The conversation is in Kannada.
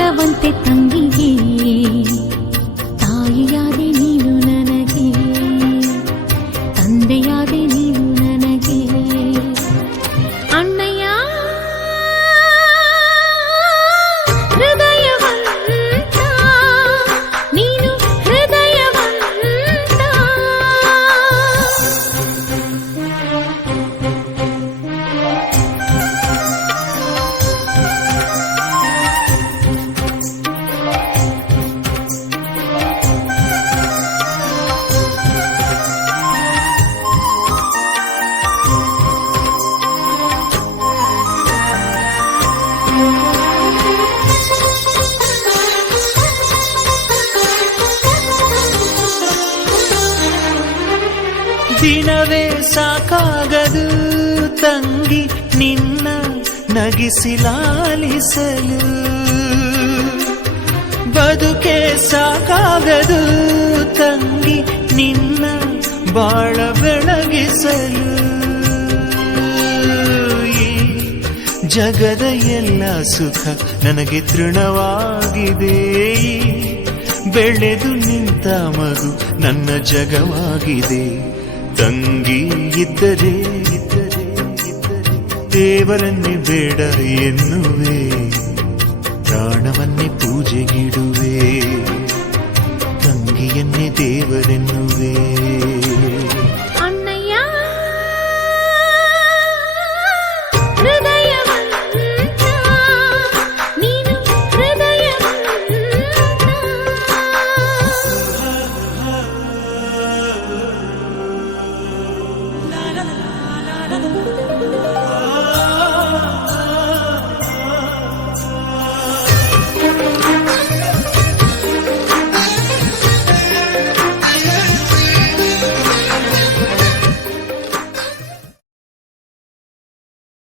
ಕಾಲವಂತೆ ತಂಗಿಗೆ ತಾಯಿಯಾದೆ ನೀನು ನನಗೆ, ತಂದೆಯಾದೆ ನೀನು ನನಗೆ. ಅಣ್ಣಯ್ಯ ಹೃದಯವಂತ, ನೀನು ಹೃದಯವಂತ. ದಿನವೇ ಸಾಕಾಗದು ತಂಗಿ ನಿನ್ನ ನಗಿಸಿಲಾಲಿಸಲು, ಬದುಕೆ ಸಾಕಾಗದು ತಂಗಿ ನಿನ್ನ ಬಾಳ ಬೆಳಗಿಸಲು. ಈ ಜಗದ ಎಲ್ಲ ಸುಖ ನನಗೆ ತೃಣವಾಗಿದೆ, ಬೆಳೆದು ನಿಂತ ಮಗು ನನ್ನ ಜಗವಾಗಿದೆ. ತಂಗಿ ಇದ್ದರೆ ದೇವರನ್ನೇ ಬೇಡ ಎನ್ನುವೆ, ಪ್ರಾಣವನ್ನೇ ಪೂಜೆಗಿಡುವೆ, ತಂಗಿಯನ್ನೇ ದೇವರೆನ್ನುವೆ.